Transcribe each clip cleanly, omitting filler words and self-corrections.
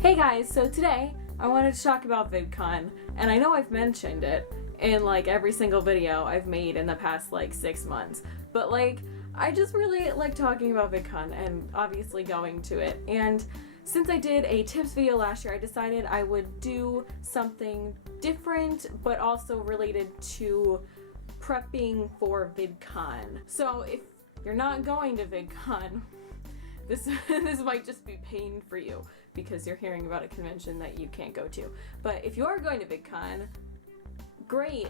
Hey guys, so today I wanted to talk about VidCon, and I know I've mentioned it in like every single video I've made in the past like 6 months, but like I just really like talking about VidCon and obviously going to it. And since I did a tips video last year, I decided I would do something different but also related to prepping for VidCon. So if you're not going to VidCon, this might just be pain for you because you're hearing about a convention that you can't go to. But if you are going to VidCon, great,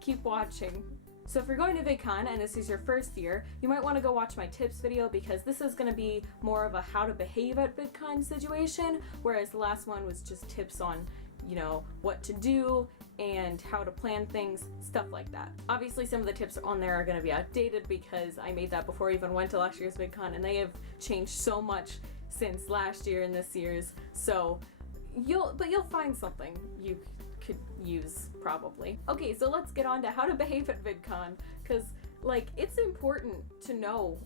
keep watching. So if you're going to VidCon and this is your first year, you might want to go watch my tips video because this is going to be more of a how to behave at VidCon situation, whereas the last one was just tips on, you know, what to do and how to plan things, stuff like that. Obviously some of the tips on there are going to be outdated because I made that before I even went to last year's VidCon, and they have changed so much since last year and this year's, so you'll find something you could use probably. Okay, so let's get on to how to behave at VidCon, because like it's important to know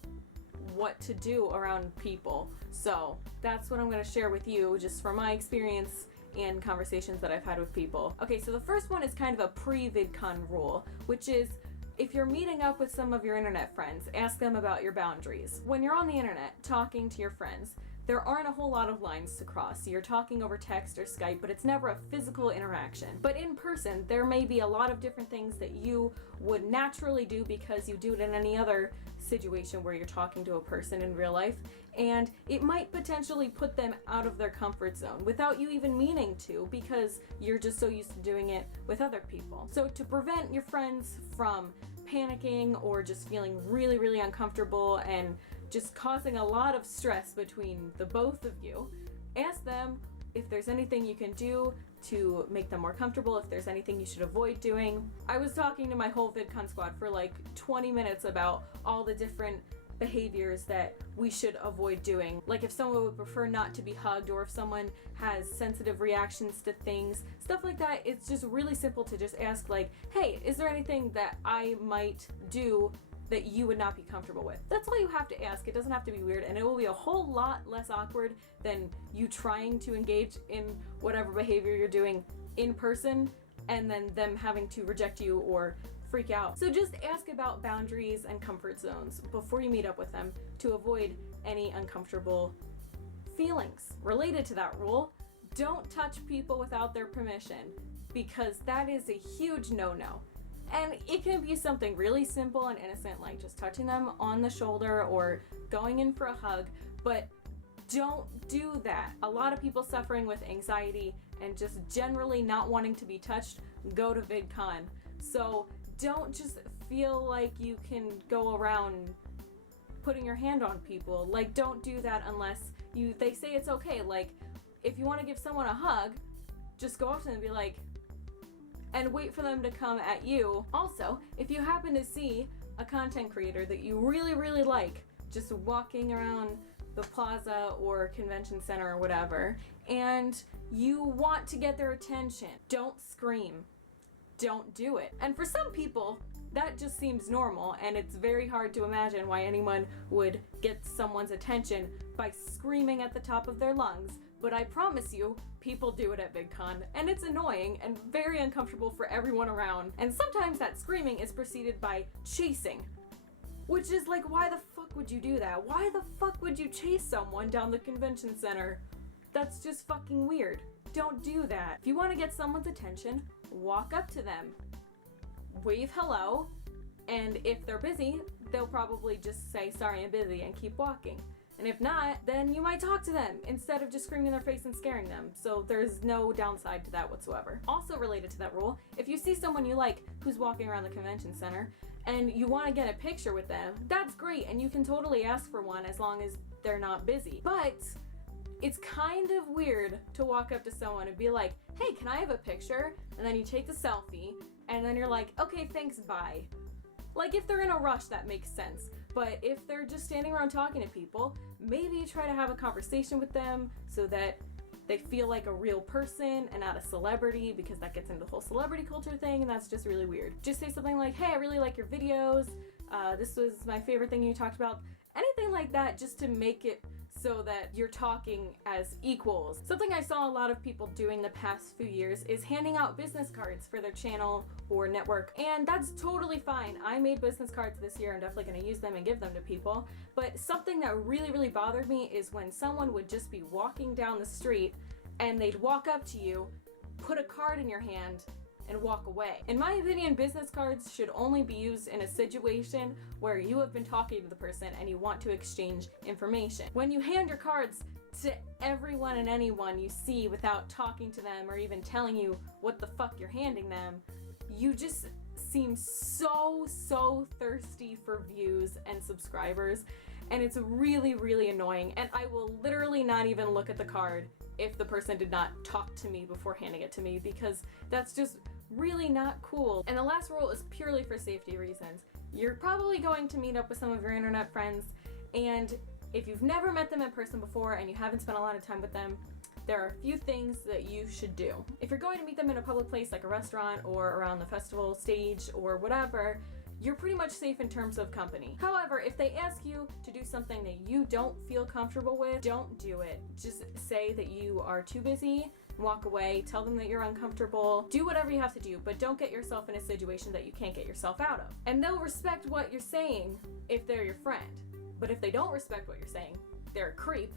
what to do around people. So that's what I'm going to share with you just from my experience and conversations that I've had with people. Okay, so the first one is kind of a pre-VidCon rule, which is if you're meeting up with some of your internet friends, ask them about your boundaries. When you're on the internet talking to your friends, there aren't a whole lot of lines to cross. You're talking over text or Skype, but it's never a physical interaction. But in person, there may be a lot of different things that you would naturally do because you do it in any other situation where you're talking to a person in real life, and it might potentially put them out of their comfort zone without you even meaning to, because you're just so used to doing it with other people. So to prevent your friends from panicking or just feeling really, really uncomfortable and just causing a lot of stress between the both of you, ask them if there's anything you can do to make them more comfortable, if there's anything you should avoid doing. I was talking to my whole VidCon squad for like 20 minutes about all the different behaviors that we should avoid doing. Like if someone would prefer not to be hugged, or if someone has sensitive reactions to things, stuff like that. It's just really simple to just ask like, hey, is there anything that I might do that you would not be comfortable with? That's all you have to ask. It doesn't have to be weird, and it will be a whole lot less awkward than you trying to engage in whatever behavior you're doing in person and then them having to reject you or freak out. So just ask about boundaries and comfort zones before you meet up with them to avoid any uncomfortable feelings. Related to that rule, don't touch people without their permission, because that is a huge no-no. And it can be something really simple and innocent, like just touching them on the shoulder or going in for a hug, but don't do that. A lot of people suffering with anxiety and just generally not wanting to be touched go to VidCon. So don't just feel like you can go around putting your hand on people. Like, don't do that unless they say it's okay. Like, if you want to give someone a hug, just go up to them and be like, and wait for them to come at you. Also, if you happen to see a content creator that you really, really like just walking around the plaza or convention center or whatever, and you want to get their attention, don't scream. Don't do it. And for some people, that just seems normal, and it's very hard to imagine why anyone would get someone's attention by screaming at the top of their lungs. But I promise you, people do it at VidCon, and it's annoying and very uncomfortable for everyone around. And sometimes that screaming is preceded by chasing, which is like, why the fuck would you do that? Why the fuck would you chase someone down the convention center? That's just fucking weird. Don't do that. If you want to get someone's attention, walk up to them, wave hello, and if they're busy, they'll probably just say, sorry, I'm busy, and keep walking. And if not, then you might talk to them instead of just screaming in their face and scaring them. So there's no downside to that whatsoever. Also related to that rule, if you see someone you like who's walking around the convention center and you want to get a picture with them, that's great, and you can totally ask for one as long as they're not busy. But it's kind of weird to walk up to someone and be like, hey, can I have a picture? And then you take the selfie, and then you're like, okay, thanks, bye. Like, if they're in a rush, that makes sense. But if they're just standing around talking to people, maybe try to have a conversation with them so that they feel like a real person and not a celebrity, because that gets into the whole celebrity culture thing, and that's just really weird. Just say something like, hey, I really like your videos. This was my favorite thing you talked about. Anything like that, just to make it so that you're talking as equals. Something I saw a lot of people doing the past few years is handing out business cards for their channel or network, and that's totally fine. I made business cards this year. I'm definitely going to use them and give them to people. But something that really bothered me is when someone would just be walking down the street and they'd walk up to you, put a card in your hand, and walk away. In my opinion, business cards should only be used in a situation where you have been talking to the person and you want to exchange information. When you hand your cards to everyone and anyone you see without talking to them or even telling you what the fuck you're handing them, you just seem so thirsty for views and subscribers, and it's really annoying. And I will literally not even look at the card if the person did not talk to me before handing it to me, because that's just really not cool. And the last rule is purely for safety reasons. You're probably going to meet up with some of your internet friends, and if you've never met them in person before and you haven't spent a lot of time with them, there are a few things that you should do. If you're going to meet them in a public place like a restaurant or around the festival stage or whatever, you're pretty much safe in terms of company. However, if they ask you to do something that you don't feel comfortable with, don't do it. Just say that you are too busy, walk away, tell them that you're uncomfortable, do whatever you have to do, but don't get yourself in a situation that you can't get yourself out of. And they'll respect what you're saying if they're your friend. But if they don't respect what you're saying, they're a creep,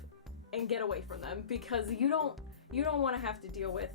and get away from them, because you don't want to have to deal with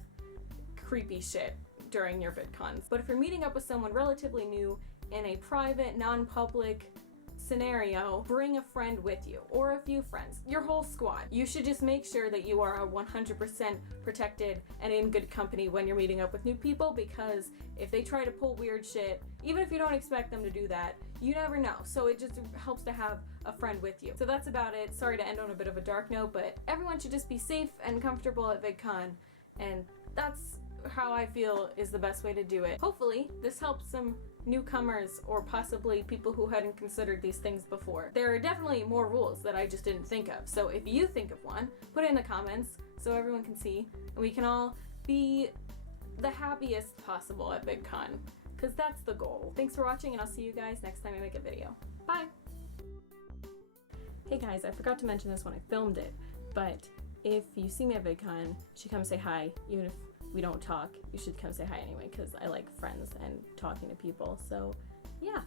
creepy shit during your VidCons. But if you're meeting up with someone relatively new in a private, non-public scenario, bring a friend with you, or a few friends, your whole squad. You should just make sure that you are 100% protected and in good company when you're meeting up with new people, because if they try to pull weird shit, even if you don't expect them to do that, you never know. So it just helps to have a friend with you. So that's about it. Sorry to end on a bit of a dark note, but everyone should just be safe and comfortable at VidCon, and that's how I feel is the best way to do it. Hopefully this helps some newcomers or possibly people who hadn't considered these things before. There are definitely more rules that I just didn't think of, so if you think of one, put it in the comments so everyone can see and we can all be the happiest possible at VidCon, because that's the goal. Thanks for watching, and I'll see you guys next time I make a video. Bye! Hey guys, I forgot to mention this when I filmed it, but if you see me at VidCon, you should come say hi. Even if we don't talk, you should come say hi anyway, because I like friends and talking to people. So yeah.